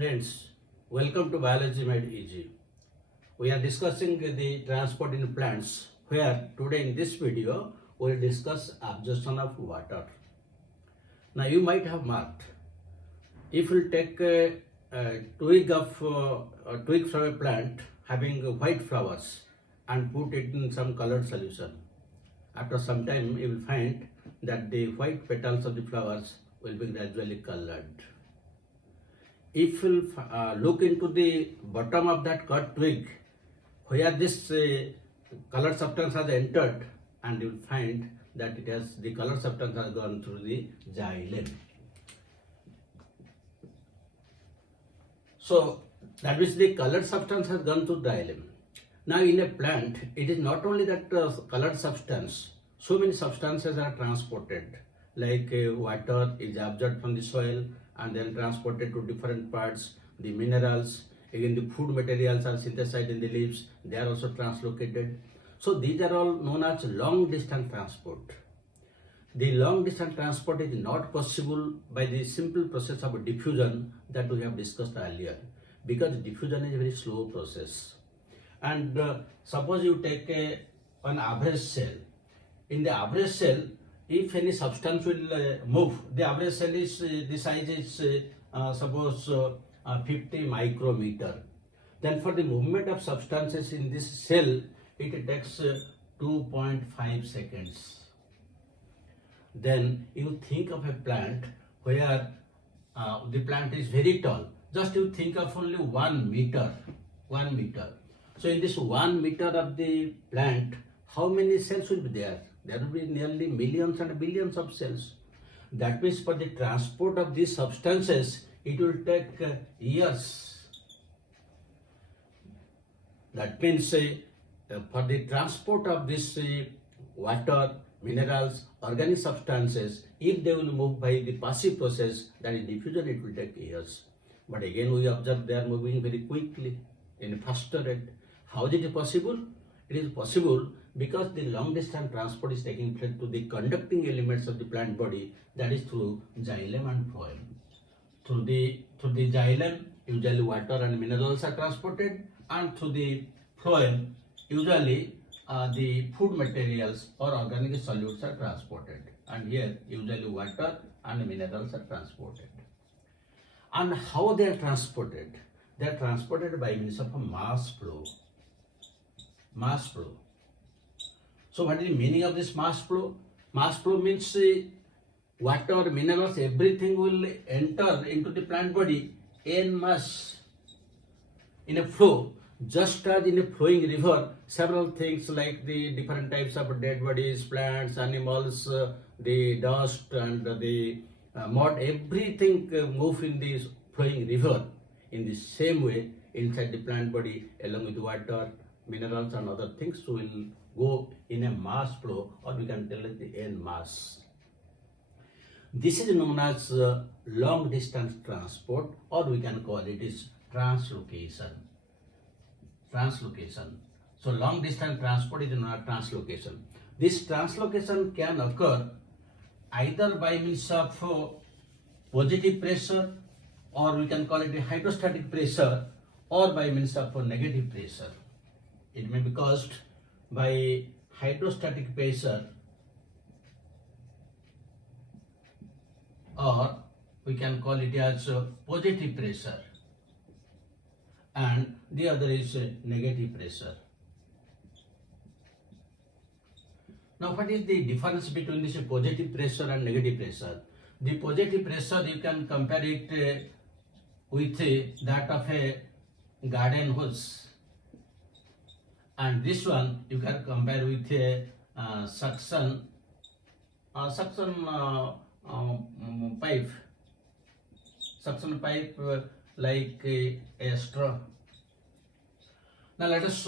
Friends, welcome to Biology Made Easy. We are discussing the transport in plants where today in this video we will discuss absorption of water. Now you might have marked, if you take a twig from a plant having white flowers and put it in some colored solution, after some time you will find that the white petals of the flowers will be gradually colored. If you look into the bottom of that cut twig, where this color substance has entered, and you will find that the color substance has gone through the xylem. So that means the colored substance has gone through xylem. Now in a plant, it is not only that colored substance, so many substances are transported, like water is absorbed from the soil and then transported to different parts. The minerals, again the food materials are synthesized in the leaves, they are also translocated. So these are all known as long distance transport. The long distance transport is not possible by the simple process of diffusion that we have discussed earlier, because diffusion is a very slow process. And suppose you take an average cell. In the average cell, if any substance will move, the average cell is the size is suppose 50 micrometer. Then for the movement of substances in this cell, it takes 2.5 seconds. Then you think of a plant where the plant is very tall. Just you think of only 1 meter. So in this 1 meter of the plant, how many cells will be there? There will be nearly millions and billions of cells. That means for the transport of these substances, it will take years. That means for the transport of this water, minerals, organic substances, if they will move by the passive process, that is diffusion, it will take years. But again we observe they are moving very quickly in a faster rate. How is it possible? It is possible because the long distance transport is taking place to the conducting elements of the plant body, that is through xylem and phloem. Through the xylem, usually water and minerals are transported, and through the phloem, usually the food materials or organic solutes are transported. And here, usually water and minerals are transported. And how they are transported? They are transported by means of a mass flow. Mass flow. So what is the meaning of this mass flow? Mass flow means water, minerals, everything will enter into the plant body en masse in a flow. Just as in a flowing river, several things like the different types of dead bodies, plants, animals, the dust and the mud, everything move in this flowing river. In the same way, inside the plant body, along with water, minerals and other things will go in a mass flow, or we can tell it the en masse. This is known as long distance transport, or we can call it is translocation. So long distance transport is known as translocation. This translocation can occur either by means of positive pressure, or we can call it a hydrostatic pressure, or by means of negative pressure. It may be caused by hydrostatic pressure, or we can call it as positive pressure, and the other is negative pressure. Now what is the difference between this positive pressure and negative pressure? The positive pressure you can compare it with that of a garden hose, and this one you can compare with a suction pipe like a straw. Now let us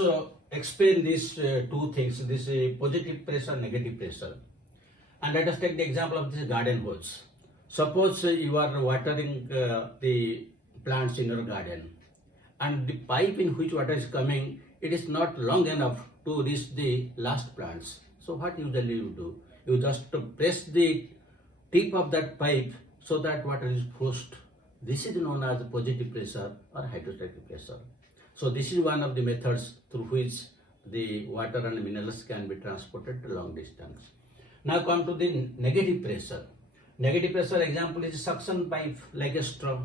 explain these two things, this positive pressure, negative pressure. And let us take the example of this garden hose. Suppose you are watering the plants in your garden, and the pipe in which water is coming, it is not long enough to reach the last plants. So what usually you do? You just press the tip of that pipe so that water is forced This is known as positive pressure or hydrostatic pressure. So this is one of the methods through which the water and minerals can be transported to long distance. Now come to the negative pressure. Negative pressure example is suction pipe like a straw.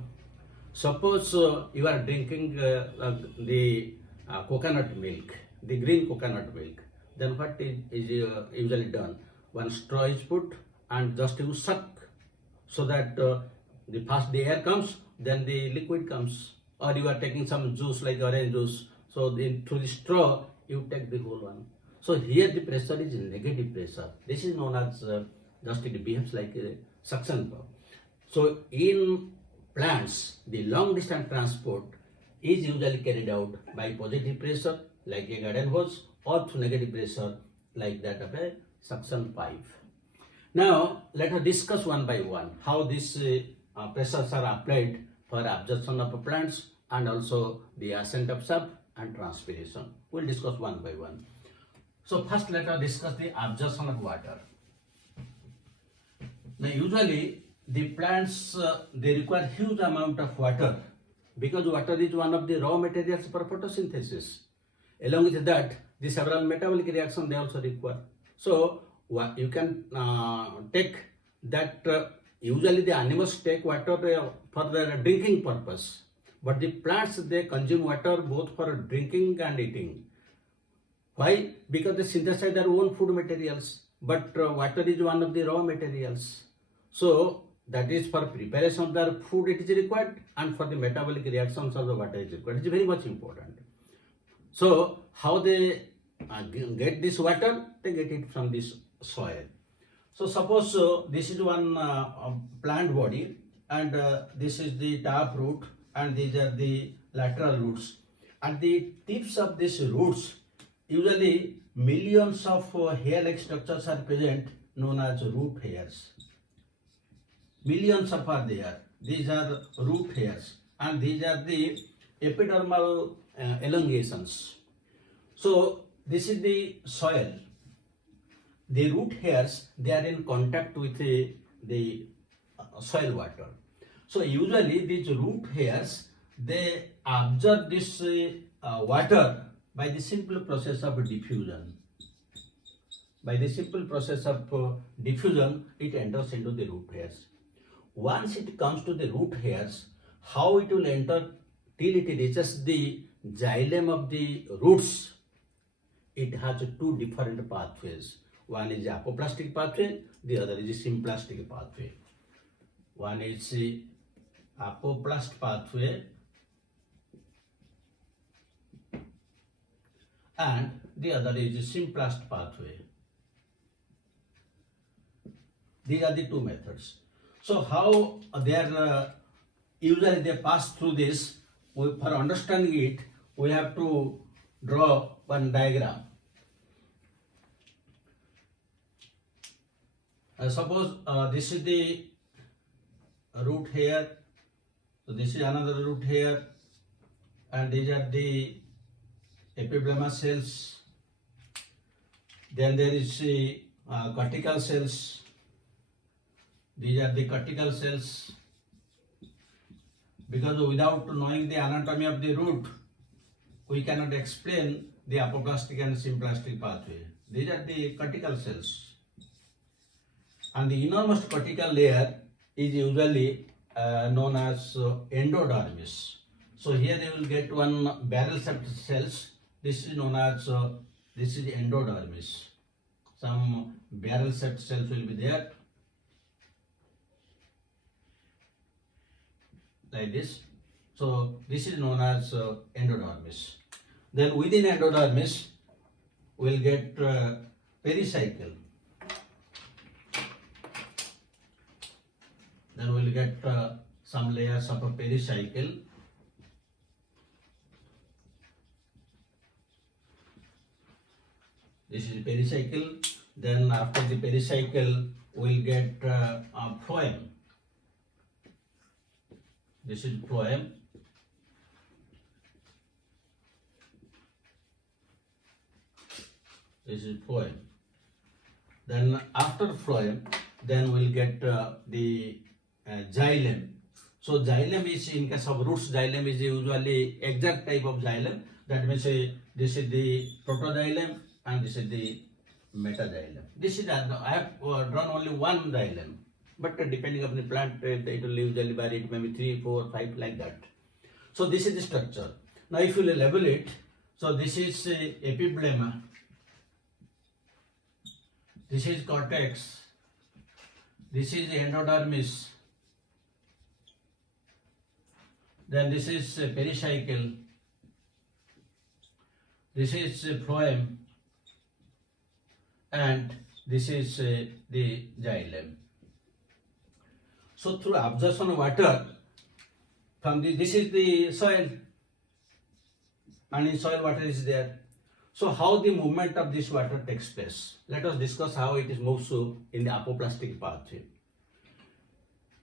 Suppose you are drinking the coconut milk, the green coconut milk. Then what is usually done? One straw is put and just you suck so that first the air comes, then the liquid comes. Or you are taking some juice like orange juice, so through the straw you take the whole one. So here the pressure is negative pressure. This is known as just it behaves like a suction pump. So in plants, the long distance transport is usually carried out by positive pressure like a garden hose or through negative pressure like that of a suction pipe. Now let us discuss one by one how these pressures are applied for absorption of plants and also the ascent of sap and transpiration. We'll discuss one by one. So first let us discuss the absorption of water. Now usually the plants they require huge amount of water because water is one of the raw materials for photosynthesis. Along with that, the several metabolic reactions they also require. So you can take that usually the animals take water for their drinking purpose, but the plants they consume water both for drinking and eating. Why? Because they synthesize their own food materials, but water is one of the raw materials. So that is for preparation of their food it is required, and for the metabolic reactions of the water is required. It is very much important. So how they get this water? They get it from this soil. So suppose this is one plant body, and this is the top root, and these are the lateral roots. At the tips of these roots, usually millions of hair-like structures are present, known as root hairs. Millions of are there. These are root hairs, and these are the epidermal elongations. So this is the soil. The root hairs they are in contact with the soil water. So usually these root hairs they absorb this water by the simple process of diffusion. By the simple process of diffusion, it enters into the root hairs. Once it comes to the root hairs, how it will enter till it reaches the xylem of the roots? It has two different pathways. One is the apoplastic pathway, the other is the symplastic pathway. One is the apoplast pathway and the other is the symplast pathway. These are the two methods. So how they are usually they pass through this? For understanding it, we have to draw one diagram. Suppose this is the root hair, so this is another root hair, and these are the epiblema cells. Then there is the cortical cells. These are the cortical cells. Because without knowing the anatomy of the root, we cannot explain the apoplastic and symplastic pathway. These are the cortical cells. And the innermost cortical layer is usually known as endodermis. So here they will get one barrel-shaped cells. This is known as this is endodermis. Some barrel-shaped cells will be there, like this. So this is known as endodermis. Then within endodermis, we'll get pericycle. Then we'll get some layers of a pericycle. This is pericycle. Then after the pericycle, we'll get a phloem. This is phloem. This is phloem. Then after phloem, then we'll get the xylem. So xylem is, in case of roots, xylem is usually exact type of xylem. That means this is the protoxylem and this is the metaxylem. This is, I have drawn only one xylem, but depending upon the plant, it will usually vary. It may be 3, 4, 5 like that. So this is the structure. Now if you label it, so this is epiblema, this is cortex, this is endodermis, then this is pericycle, this is phloem, and this is the xylem. So through absorption of water from this is the soil, and in soil water is there. So how the movement of this water takes place? Let us discuss how it is moves in the apoplastic pathway.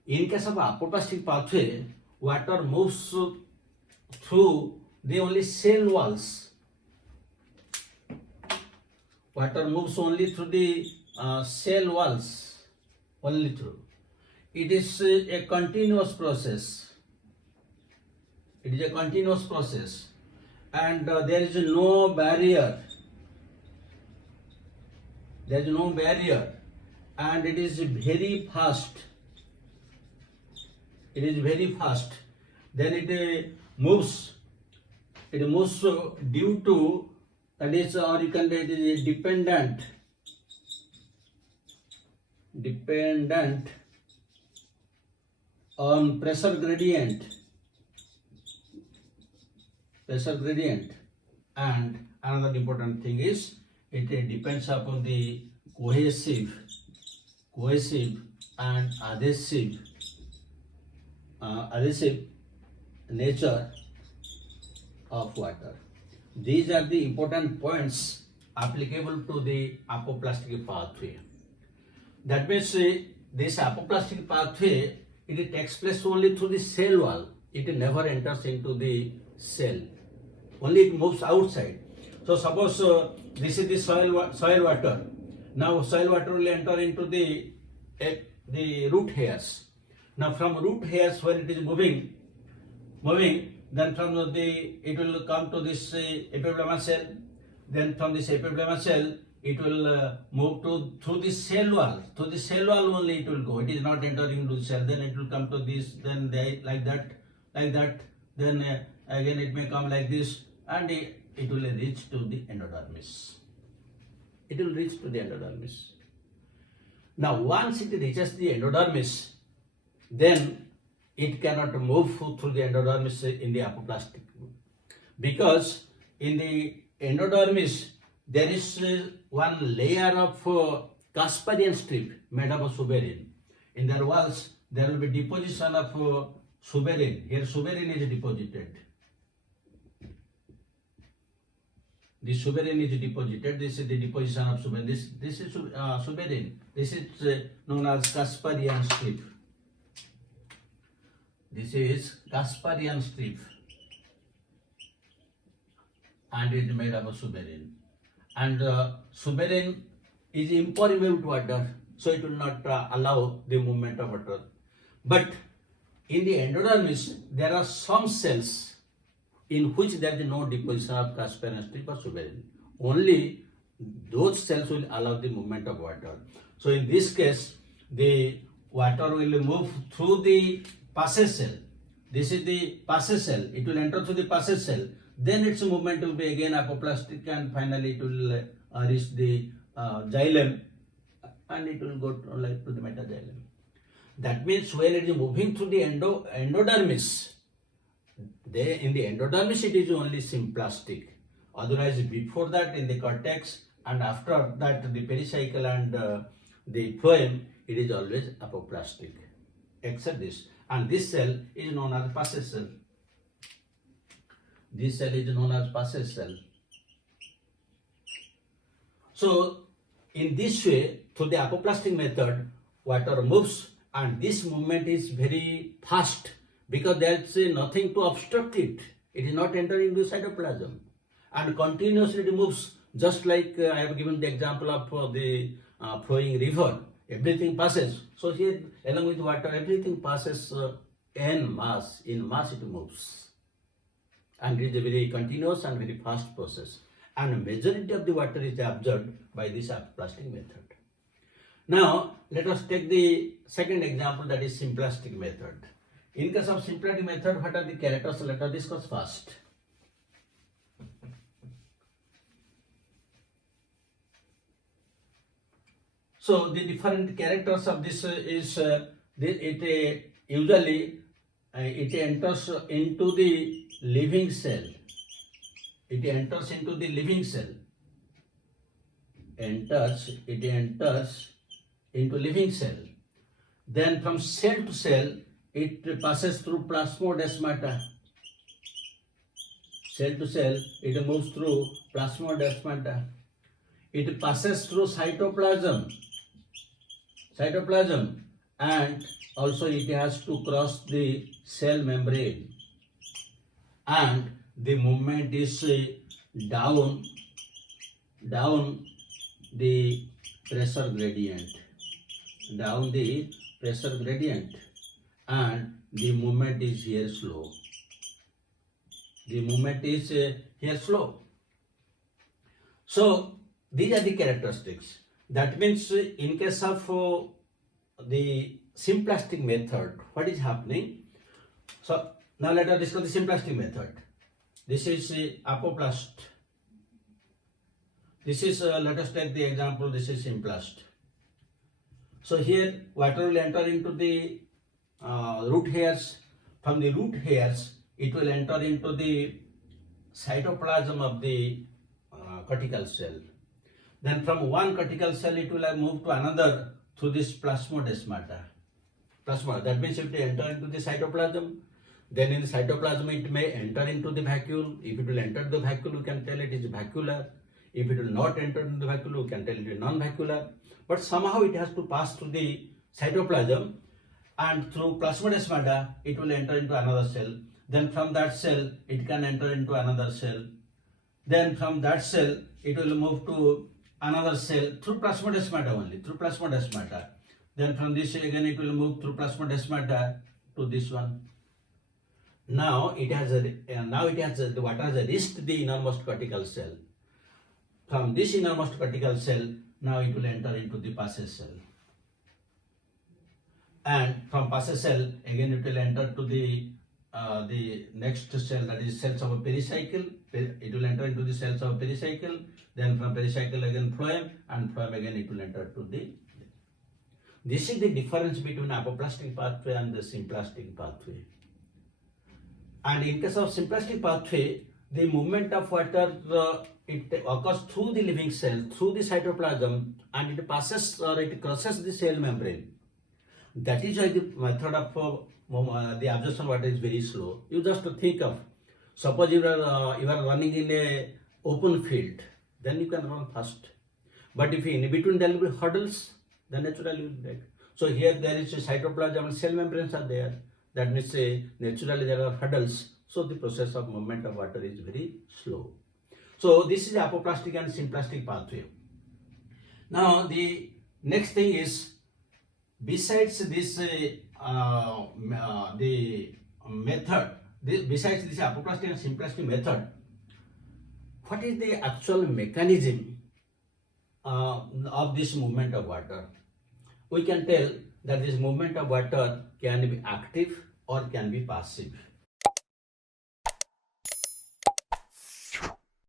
In case of apoplastic pathway, water moves through the only cell walls. Water moves only through the cell walls, only through. It is a continuous process. It is a continuous process, and there is no barrier. There is no barrier, and it is very fast. It is very fast. Then it moves. It moves due to, that is, or you can say it is dependent on pressure gradient, and another important thing is it depends upon the cohesive and adhesive nature of water. These are the important points applicable to the apoplastic pathway. That means this apoplastic pathway, it takes place only through the cell wall. It never enters into the cell. Only it moves outside. So suppose this is the soil water. Now soil water will enter into the root hairs. Now from root hairs, when it is moving, then from it will come to this epiblema cell. Then from this epiblema cell, it will move through the cell wall. Through the cell wall only it will go. It is not entering into the cell. Then it will come to this. Then like that. Then again it may come like this, and it will reach to the endodermis. It will reach to the endodermis. Now once it reaches the endodermis, then it cannot move through the endodermis in the apoplastic, because in the endodermis there is one layer of Casparian strip made of suberin. In their walls there will be deposition of suberin. Here suberin is deposited. The suberin is deposited. This is the deposition of suberin. This is suberin. This is known as Casparian strip. This is Casparian strip, and it is made of suberin. And suberin is impermeable to water, so it will not allow the movement of water. But in the endodermis, there are some cells in which there is no deposition of Casparian strip or suberin. Only those cells will allow the movement of water. So in this case, the water will move through the passage cell. This is the passage cell. It will enter through the passage cell. Then its movement will be again apoplastic, and finally it will reach the xylem, and it will go to the metaxylem. That means when it is moving through the endodermis, in the endodermis it is only symplastic. Otherwise, before that in the cortex, and after that the pericycle and the phloem, it is always apoplastic, except this. And this cell is known as passage cell. This cell is known as passage cell. So in this way, through the apoplastic method, water moves, and this movement is very fast because there is nothing to obstruct it. It is not entering the cytoplasm, and continuously it moves, just like I have given the example of the flowing river. Everything passes. So here, along with water, everything passes in mass it moves, and it is a very continuous and very fast process, and majority of the water is absorbed by this apoplastic method. Now let us take the second example, that is symplastic method. In case of symplastic method, what are the characters? Let us discuss first. So the different characters of this usually it enters into the living cell. It enters into the living cell. It enters into living cell. Then from cell to cell, it passes through plasmodesmata. Cell to cell, it moves through plasmodesmata. It passes through cytoplasm, and also it has to cross the cell membrane, and the movement is down the pressure gradient, and the movement is here slow. So these are the characteristics. That means in case of the symplastic method, what is happening? So now let us discuss the symplastic method. This is apoplast. This is let us take the example. This is symplast. So here water will enter into the root hairs. From the root hairs, it will enter into the cytoplasm of the cortical cell. Then from one cortical cell, it will move to another through this plasmodesmata. That means if they enter into the cytoplasm, then in the cytoplasm it may enter into the vacuole. If it will enter the vacuole, we can tell it is vacuolar. If it will not enter into the vacuole, we can tell it is non-vacuolar. But somehow it has to pass through the cytoplasm, and through plasmodesmata it will enter into another cell. Then from that cell it can enter into another cell. Then from that cell it will move to another cell through plasmodesmata only, Then from this again it will move through plasmodesmata to this one. Now the water has reached the innermost cortical cell. From this innermost cortical cell, now it will enter into the passage cell. And from passage cell, again it will enter to the next cell, that is cells of a pericycle. It will enter into the cells of a pericycle. Then from pericycle again phloem, and phloem again it will enter to the. This is the difference between apoplastic pathway and the symplastic pathway. And in case of symplastic pathway, the movement of water it occurs through the living cell, through the cytoplasm, and it passes or it crosses the cell membrane. That is why the method of the absorption water is very slow. You just think of, suppose you are running in a open field, then you can run fast. But if in between there will be hurdles, then naturally you will break. So here there is a cytoplasm and cell membranes are there. That means naturally there are hurdles. So the process of movement of water is very slow. So this is apoplastic and symplastic pathway. Now the next thing is, besides this the method, besides this apoplastic and symplastic method, what is the actual mechanism of this movement of water? We can tell that this movement of water can be active or can be passive.